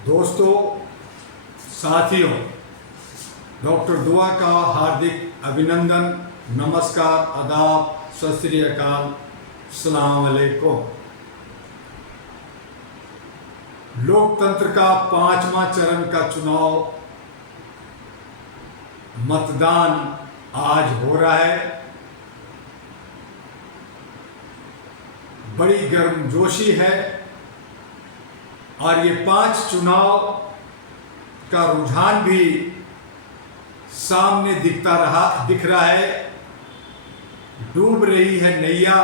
दोस्तों, साथियों, डॉक्टर दुआ का हार्दिक अभिनंदन, नमस्कार, आदाब, सत श्री अकाल, अस्सलाम वालेकुम। लोकतंत्र का 5वां चरण का चुनाव मतदान आज हो रहा है। बड़ी गर्मजोशी है और ये 5 चुनाव का रुझान भी सामने दिख रहा है। डूब रही है नैया,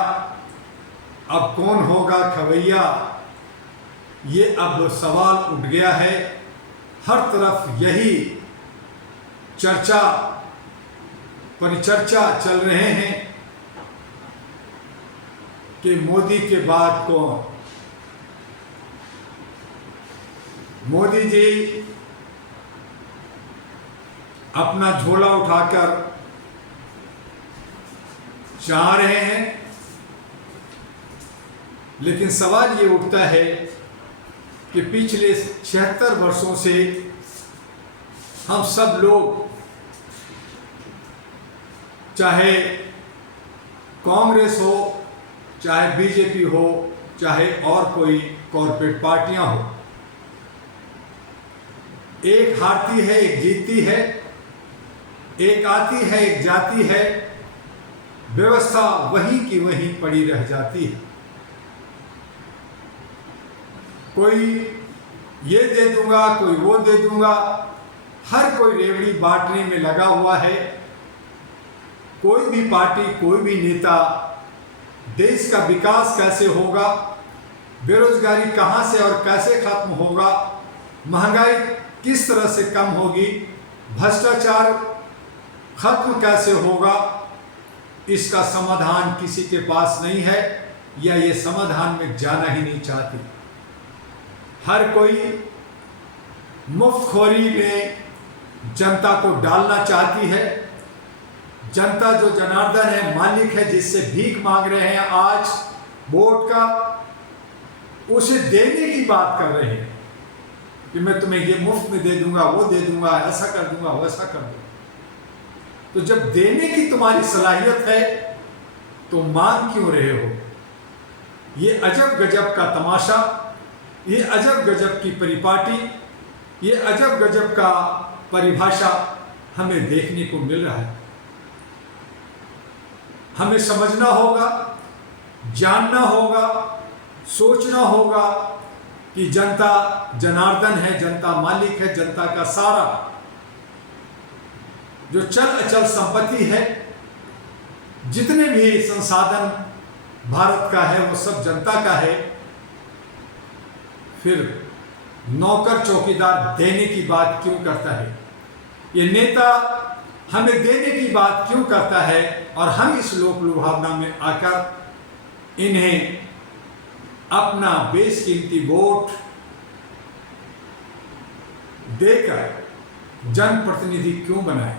अब कौन होगा खवैया, ये अब सवाल उठ गया है। हर तरफ यही चर्चा परिचर्चा चल रहे हैं कि मोदी के बाद कौन। मोदी जी अपना झोला उठाकर चाह रहे हैं, लेकिन सवाल ये उठता है कि पिछले 76 वर्षों से हम सब लोग, चाहे कांग्रेस हो, चाहे बीजेपी हो, चाहे और कोई कॉरपोरेट पार्टियां हो, एक हारती है एक जीतती है, एक आती है एक जाती है, व्यवस्था वहीं की वहीं पड़ी रह जाती है। कोई ये दे दूंगा, कोई वो दे दूंगा, हर कोई रेवड़ी बांटने में लगा हुआ है। कोई भी पार्टी, कोई भी नेता देश का विकास कैसे होगा, बेरोजगारी कहां से और कैसे खत्म होगा, महंगाई किस तरह से कम होगी, भ्रष्टाचार खत्म कैसे होगा, इसका समाधान किसी के पास नहीं है या ये समाधान में जाना ही नहीं चाहती। हर कोई मुफ्तखोरी में जनता को डालना चाहती है। जनता जो जनार्दन है, मालिक है, जिससे भीख मांग रहे हैं आज वोट का, उसे देने की बात कर रहे हैं कि मैं तुम्हें ये मुफ्त में दे दूंगा, वो दे दूंगा, ऐसा कर दूंगा, वैसा कर दूंगा। तो जब देने की तुम्हारी सलाहियत है तो मांग क्यों रहे हो? ये अजब गजब का तमाशा, ये अजब गजब की परिपाटी, ये अजब गजब का परिभाषा हमें देखने को मिल रहा है। हमें समझना होगा, जानना होगा, सोचना होगा कि जनता जनार्दन है, जनता मालिक है, जनता का सारा जो चल अचल संपत्ति है, जितने भी संसाधन भारत का है, वो सब जनता का है। फिर नौकर चौकीदार देने की बात क्यों करता है? ये नेता हमें देने की बात क्यों करता है? और हम इस लोक लुभावना में आकर इन्हें अपना बेशकीमती वोट देकर जनप्रतिनिधि क्यों बनाए?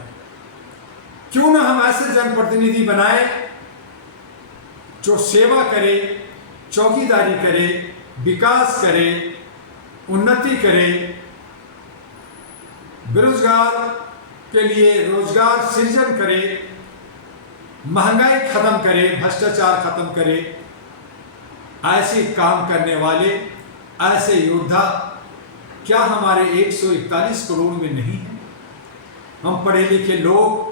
क्यों ना हम ऐसे जनप्रतिनिधि बनाए जो सेवा करे, चौकीदारी करे, विकास करे, उन्नति करे, बेरोजगार के लिए रोजगार सृजन करे, महंगाई खत्म करे, भ्रष्टाचार खत्म करे। ऐसे काम करने वाले, ऐसे योद्धा क्या हमारे 141 करोड़ में नहीं है? हम पढ़े लिखे लोग,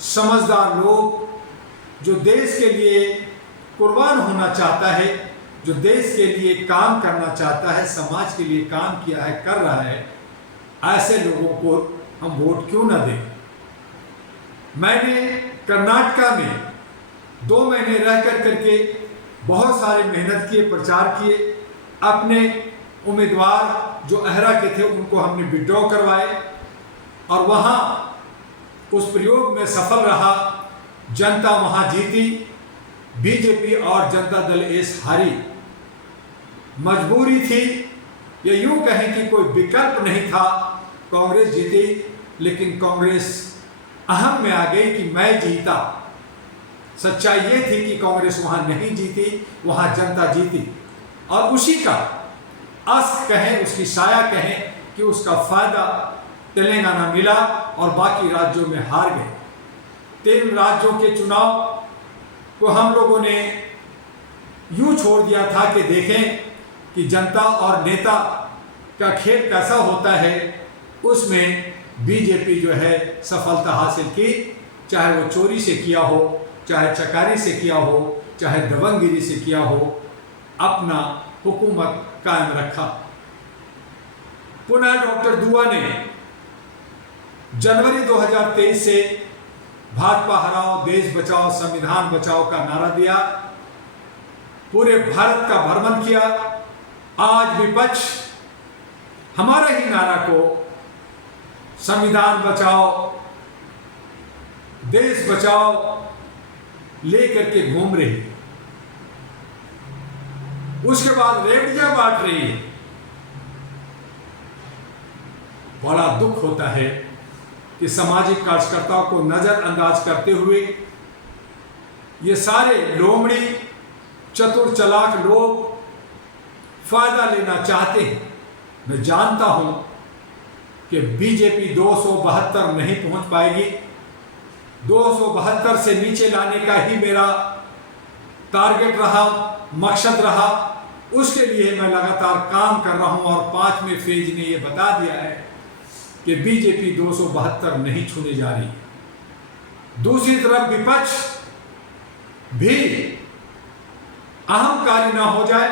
समझदार लोग, जो देश के लिए कुर्बान होना चाहता है, जो देश के लिए काम करना चाहता है, समाज के लिए काम किया है, कर रहा है, ऐसे लोगों को हम वोट क्यों ना दें? मैंने कर्नाटका में 2 महीने रह करके बहुत सारे मेहनत किए, प्रचार किए। अपने उम्मीदवार जो अहरा के थे उनको हमने विड्रॉ करवाए और वहाँ उस प्रयोग में सफल रहा। जनता वहाँ जीती, बीजेपी और जनता दल एस हारी। मजबूरी थी, या यूं कहें कि कोई विकल्प नहीं था। कांग्रेस जीती, लेकिन कांग्रेस अहम में आ गई कि मैं जीता। सच्चाई ये थी कि कांग्रेस वहां नहीं जीती, वहां जनता जीती। और उसी का अस्त्र कहें, उसकी साया कहें, कि उसका फायदा तेलंगाना मिला और बाकी राज्यों में हार गए। 3 राज्यों के चुनाव को हम लोगों ने यूं छोड़ दिया था कि देखें कि जनता और नेता का खेल कैसा होता है। उसमें बीजेपी जो है सफलता हासिल की, चाहे वो चोरी से किया हो, चाहे चकारी से किया हो, चाहे दबंगगिरी से किया हो, अपना हुकूमत कायम रखा। पुनः डॉक्टर दुआ ने जनवरी 2023 से भाजपा हराओ, देश बचाओ, संविधान बचाओ का नारा दिया, पूरे भारत का भ्रमण किया। आज विपक्ष हमारे ही नारा को संविधान बचाओ, देश बचाओ लेकर के घूम रही है। उसके बाद रेवड़ियां बांट रही है। बड़ा दुख होता है कि सामाजिक कार्यकर्ताओं को नजरअंदाज करते हुए ये सारे लोमड़ी चतुर चालाक लोग फायदा लेना चाहते हैं। मैं जानता हूं कि बीजेपी 272 नहीं पहुंच पाएगी। 272 से नीचे लाने का ही मेरा टारगेट रहा, मकसद रहा। उसके लिए मैं लगातार काम कर रहा हूं और 5वें फेज ने यह बता दिया है कि बीजेपी 272 नहीं छूने जा रही। दूसरी तरफ विपक्ष भी अहंकारी ना हो जाए,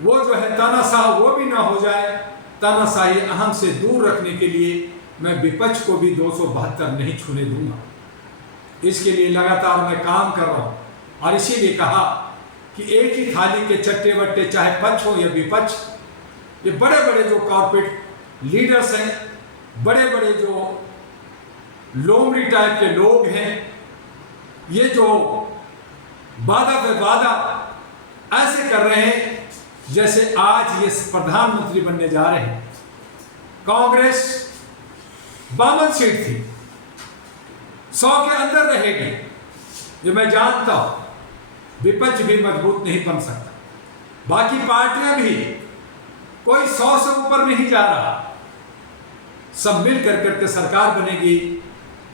वो जो है तानाशाह वो भी ना हो जाए। तानाशाही अहम से दूर रखने के लिए मैं विपक्ष को भी 272 नहीं छूने दूंगा। इसके लिए लगातार मैं काम कर रहा हूं और इसीलिए कहा कि एक ही थाली के चट्टे बट्टे, चाहे पक्ष हो या विपक्ष, ये बड़े बड़े जो कॉर्पोरेट लीडर्स हैं, बड़े बड़े जो लोमड़ी टाइप के लोग हैं, ये जो वादा पे वादा ऐसे कर रहे हैं जैसे आज ये प्रधानमंत्री बनने जा रहे हैं। कांग्रेस 52 सीट थी, 100 के अंदर रहेगी, ये मैं जानता हूं। विपक्ष भी मजबूत नहीं बन सकता, बाकी पार्टियां भी, कोई 100 से ऊपर नहीं जा रहा। सब मिल करके सरकार बनेगी।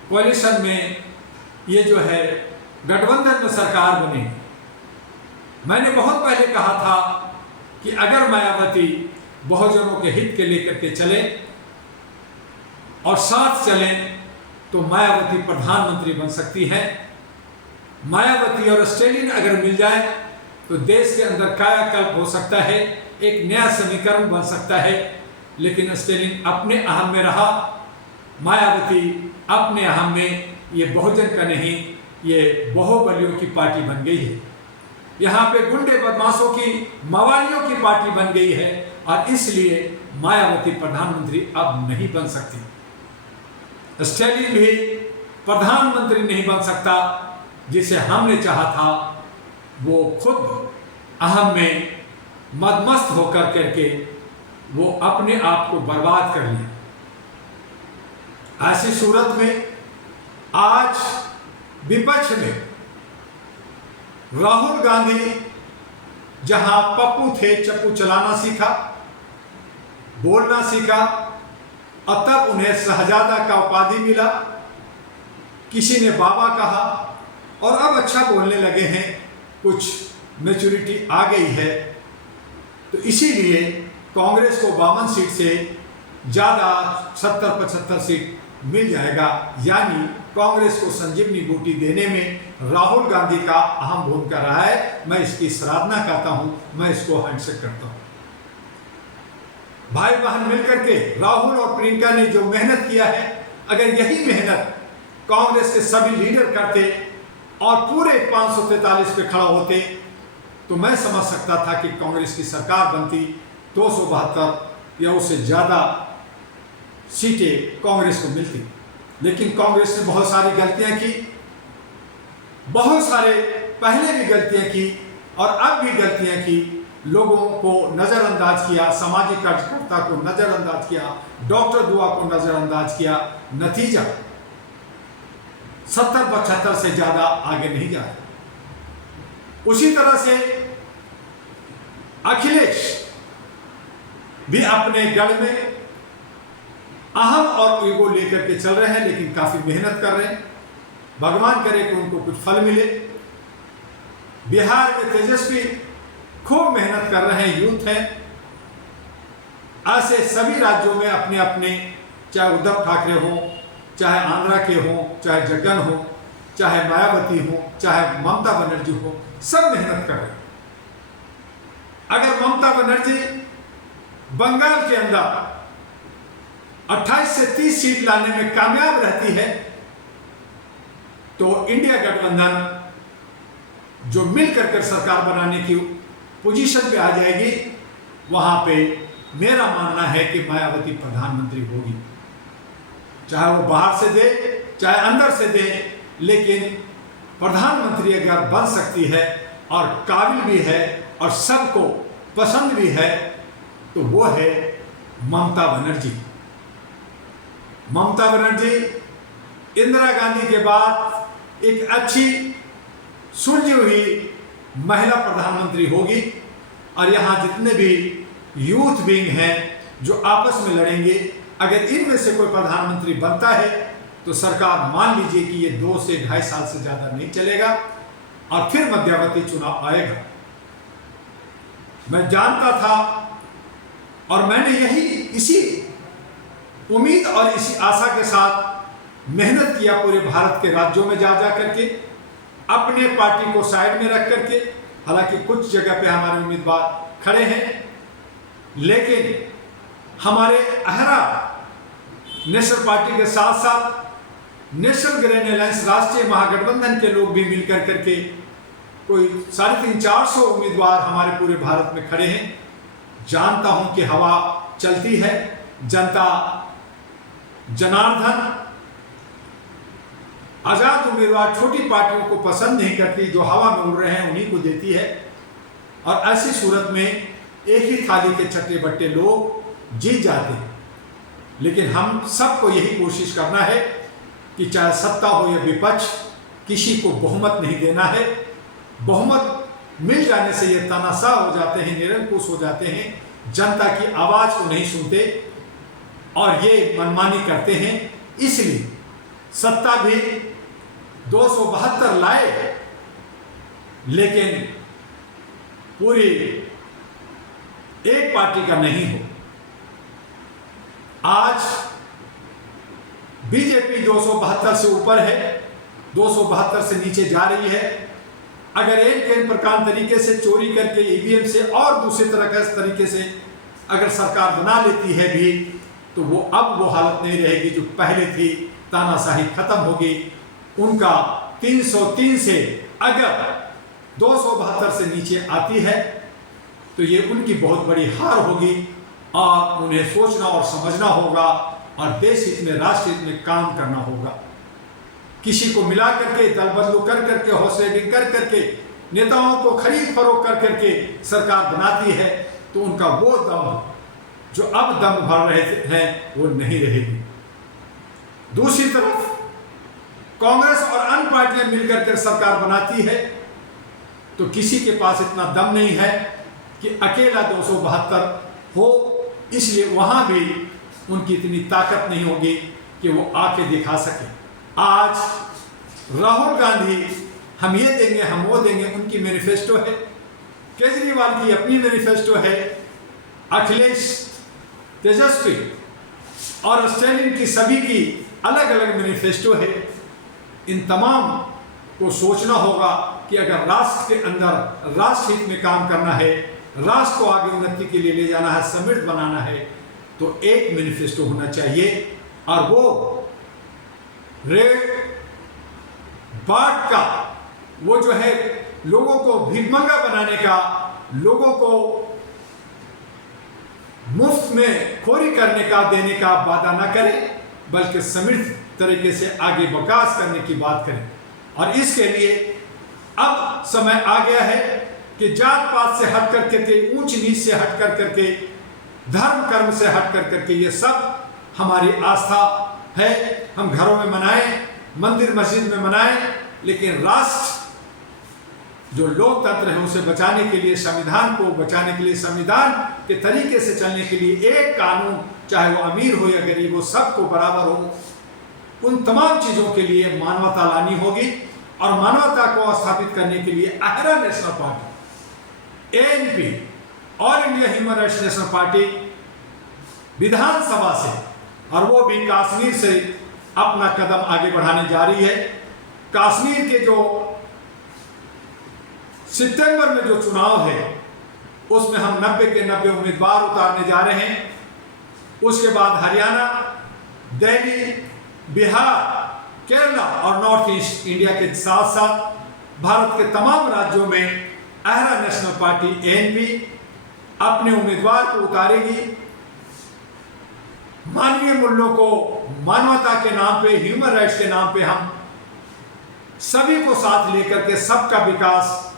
कोalition में ये जो है गठबंधन में सरकार बनेगी। मैंने बहुत पहले कहा था कि अगर मायावती बहुजनों के हित के लेकर के चले और साथ चले तो मायावती प्रधानमंत्री बन सकती है। मायावती और स्टालिन अगर मिल जाए तो देश के अंदर कायाकल्प हो सकता है, एक नया समीकरण बन सकता है। लेकिन स्टालिन अपने अहम में रहा, मायावती अपने अहम में। ये बहुजन का नहीं, ये बहुबलियों की पार्टी बन गई है। यहाँ पे गुंडे बदमाशों की, मवालियों की पार्टी बन गई है और इसलिए मायावती प्रधानमंत्री अब नहीं बन सकती। स्टालिन भी प्रधानमंत्री नहीं बन सकता। जिसे हमने चाहा था वो खुद अहम में मदमस्त होकर करके वो अपने आप को बर्बाद कर लिया। ऐसी सूरत में आज विपक्ष ने राहुल गांधी जहां पप्पू थे, चप्पू चलाना सीखा, बोलना सीखा और तब उन्हें शहजादा का उपाधि मिला, किसी ने बाबा कहा और अब अच्छा बोलने लगे हैं, कुछ मैच्योरिटी आ गई है। तो इसीलिए कांग्रेस को 52 सीट से ज़्यादा 70-75 सीट मिल जाएगा। यानी कांग्रेस को संजीवनी बूटी देने में राहुल गांधी का अहम भूमिका रहा है। मैं इसकी सराहना करता हूं, मैं इसको हैंडशेक करता हूं। भाई बहन मिलकर के राहुल और प्रियंका ने जो मेहनत किया है, अगर यही मेहनत कांग्रेस के सभी लीडर करते और पूरे 543 पे खड़ा होते तो मैं समझ सकता था कि कांग्रेस की सरकार बनती, 272 या उससे ज़्यादा सीटें कांग्रेस को मिलती। लेकिन कांग्रेस ने बहुत सारी गलतियां की, बहुत सारे पहले भी गलतियां की और अब भी गलतियां की। लोगों को नज़रअंदाज किया, सामाजिक कार्यकर्ता को नज़रअंदाज किया, डॉक्टर दुआ को नज़रअंदाज किया। नतीजा 70-75 से ज़्यादा आगे नहीं जा रहा। उसी तरह से अखिलेश भी अपने गढ़ में अहम और ईगो लेकर के चल रहे हैं, लेकिन काफी मेहनत कर रहे हैं। भगवान करे कि उनको कुछ फल मिले। बिहार में तेजस्वी खूब मेहनत कर रहे हैं, यूथ हैं। ऐसे सभी राज्यों में अपने अपने, चाहे उद्धव ठाकरे हो, चाहे आंध्रा के हो, चाहे जगन हो, चाहे मायावती हो, चाहे ममता बनर्जी हो, सब मेहनत कर रहे हैं। अगर ममता बनर्जी बंगाल के अंदर 28 से 30 सीट लाने में कामयाब रहती है तो इंडिया गठबंधन जो मिलकर कर सरकार बनाने की पोजीशन पे आ जाएगी। वहां पे मेरा मानना है कि मायावती प्रधानमंत्री होगी, चाहे वो बाहर से दे चाहे अंदर से दे, लेकिन प्रधानमंत्री अगर बन सकती है और काबिल भी है और सबको पसंद भी है तो वो है ममता बनर्जी। ममता बनर्जी इंदिरा गांधी के बाद एक अच्छी सुलझी हुई महिला प्रधानमंत्री होगी और यहाँ जितने भी यूथ विंग हैं जो आपस में लड़ेंगे, अगर इनमें से कोई प्रधानमंत्री बनता है तो सरकार मान लीजिए कि ये 2 से 2.5 साल से ज्यादा नहीं चलेगा और फिर मध्यावधि चुनाव आएगा। मैं जानता था और मैंने इसी उम्मीद और इसी आशा के साथ मेहनत किया पूरे भारत के राज्यों में जा करके, अपने पार्टी को साइड में रख करके। हालांकि कुछ जगह पे हमारे उम्मीदवार खड़े हैं, लेकिन हमारे अहरा नेशनल पार्टी के साथ साथ नेशनल ग्रीन अलायंस राष्ट्रीय महागठबंधन के लोग भी मिलकर करके कोई 350-400 उम्मीदवार हमारे पूरे भारत में खड़े हैं। जानता हूं कि हवा चलती है, जनता जनार्दन आजाद उम्मीदवार छोटी पार्टियों को पसंद नहीं करती, जो हवा में उड़ रहे हैं उन्हीं को देती है। और ऐसी सूरत में एक ही थाली के चट्टे बट्टे लोग जीत जाते हैं। लेकिन हम सबको यही कोशिश करना है कि चाहे सत्ता हो या विपक्ष, किसी को बहुमत नहीं देना है। बहुमत मिल जाने से ये तानाशाह हो जाते हैं, निरंकुश हो जाते हैं, जनता की आवाज को नहीं सुनते और ये मनमानी करते हैं। इसलिए सत्ता भी 272 लाए, लेकिन पूरी एक पार्टी का नहीं हो। आज बीजेपी 272 से ऊपर है, 272 से नीचे जा रही है। अगर एक प्रकार तरीके से चोरी करके ईवीएम से और दूसरी तरह के तरीके से अगर सरकार बना लेती है भी, तो वो अब वो हालत नहीं रहेगी जो पहले थी। तानाशाही खत्म होगी। उनका 303 से अगर 272 से नीचे आती है तो ये उनकी बहुत बड़ी हार होगी और उन्हें सोचना और समझना होगा और देश हित में, राष्ट्र हित में काम करना होगा। किसी को मिला करके, दल बदलू कर करके, हौसलेटिंग कर करके, नेताओं को खरीद फरोख्त कर करके सरकार बनाती है तो उनका वो दम जो अब दम भर रहे हैं वो नहीं रहेगी। दूसरी तरफ कांग्रेस और अन्य पार्टियां मिलकर के सरकार बनाती है तो किसी के पास इतना दम नहीं है कि अकेला 272 हो, इसलिए वहां भी उनकी इतनी ताकत नहीं होगी कि वो आके दिखा सके। आज राहुल गांधी हम ये देंगे, हम वो देंगे, उनकी मैनिफेस्टो है। केजरीवाल की अपनी मैनिफेस्टो है। अखिलेश, तेजस्वी और स्टैलिन की सभी की अलग अलग मैनिफेस्टो है। इन तमाम को सोचना होगा कि अगर राष्ट्र के अंदर राष्ट्र हित में काम करना है, राष्ट्र को आगे उन्नति के लिए ले जाना है, समृद्ध बनाना है, तो एक मैनिफेस्टो होना चाहिए और वो रेड बाट का, वो जो है लोगों को भिखमंगा बनाने का, लोगों को मुफ्त में खोरी करने का, देने का वादा ना करें, बल्कि समृद्ध तरीके से आगे विकास करने की बात करें। और इसके लिए अब समय आ गया है कि जात पात से हट कर करके, ऊंच नीच से हट कर करके, धर्म कर्म से हट कर करके, ये सब हमारी आस्था है। हम घरों में मनाएं, मंदिर मस्जिद में मनाएं, लेकिन राष्ट्र जो लोकतंत्र है उसे बचाने के लिए, संविधान को बचाने के लिए, संविधान के तरीके से चलने के लिए एक कानून, चाहे वो अमीर हो या गरीब हो, सबको बराबर हो, उन तमाम चीज़ों के लिए मानवता लानी होगी। और मानवता को स्थापित करने के लिए आहरा national party, ANP, all India human rights national party विधानसभा से, और वो भी कश्मीर से अपना कदम आगे बढ़ाने जा रही है। कश्मीर के जो सितंबर में जो चुनाव है उसमें हम 90 के 90 उम्मीदवार उतारने जा रहे हैं। उसके बाद हरियाणा, दिल्ली, बिहार, केरला और नॉर्थ ईस्ट इंडिया के साथ साथ भारत के तमाम राज्यों में आहरा नेशनल पार्टी एएनपी अपने उम्मीदवार को उतारेगी। मानवीय मूल्यों को, मानवता के नाम पे, ह्यूमन राइट्स के नाम पे हम सभी को साथ लेकर के सबका विकास,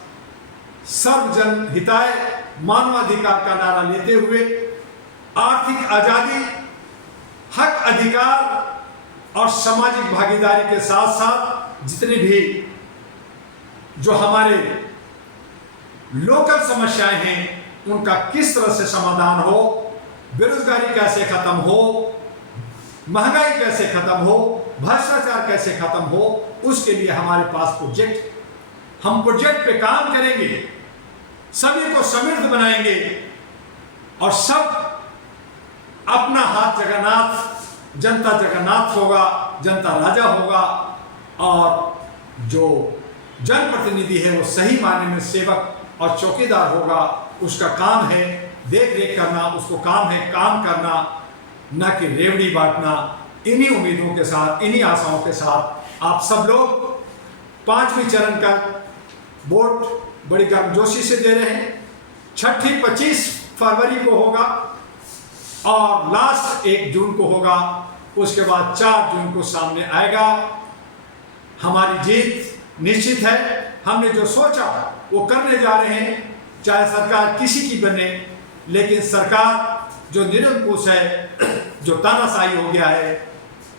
सर्वजन हिताय, मानवाधिकार का नारा लेते हुए आर्थिक आजादी, हक अधिकार और सामाजिक भागीदारी के साथ साथ जितनी भी जो हमारे लोकल समस्याएं हैं उनका किस तरह से समाधान हो, बेरोजगारी कैसे खत्म हो, महंगाई कैसे खत्म हो, भ्रष्टाचार कैसे खत्म हो, उसके लिए हमारे पास प्रोजेक्ट, हम प्रोजेक्ट पे काम करेंगे, सभी को समृद्ध बनाएंगे और सब अपना हाथ जगन्नाथ, जनता जगन्नाथ होगा, जनता राजा होगा और जो जनप्रतिनिधि है वो सही मायने में सेवक और चौकीदार होगा। उसका काम है देख रेख करना, उसको काम है काम करना, न कि रेवड़ी बांटना। इन्हीं उम्मीदों के साथ, इन्हीं आशाओं के साथ आप सब लोग 5वें चरण का वोट बड़ी गर्मजोशी से दे रहे हैं। छठी 25 फरवरी को होगा और लास्ट 1 जून को होगा। उसके बाद 4 जून को सामने आएगा। हमारी जीत निश्चित है। हमने जो सोचा वो करने जा रहे हैं, चाहे सरकार किसी की बने, लेकिन सरकार जो निरंकुश है, जो तानाशाही हो गया है,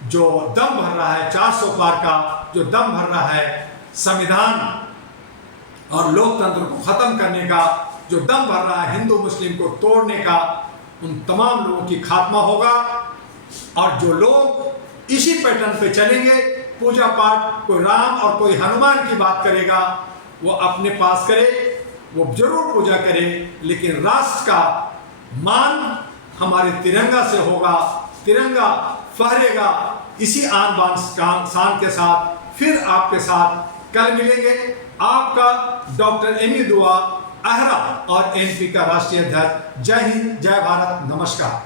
जो दम भर रहा है 400 पार का, जो दम भर रहा है संविधान और लोकतंत्र को खत्म करने का, जो दम भर रहा है हिंदू मुस्लिम को तोड़ने का, उन तमाम लोगों की खात्मा होगा। और जो लोग इसी पैटर्न पे चलेंगे, पूजा पाठ, कोई राम और कोई हनुमान की बात करेगा, वो अपने पास करे, वो जरूर पूजा करे, लेकिन राष्ट्र का मान हमारे तिरंगा से होगा। तिरंगा फहरेगा। इसी आन बान शान के साथ फिर आपके साथ कल मिलेंगे। आपका डॉक्टर एमी दुआ, आहरा और एएनपी का राष्ट्रीय अध्यक्ष। जय हिंद, जय भारत, नमस्कार।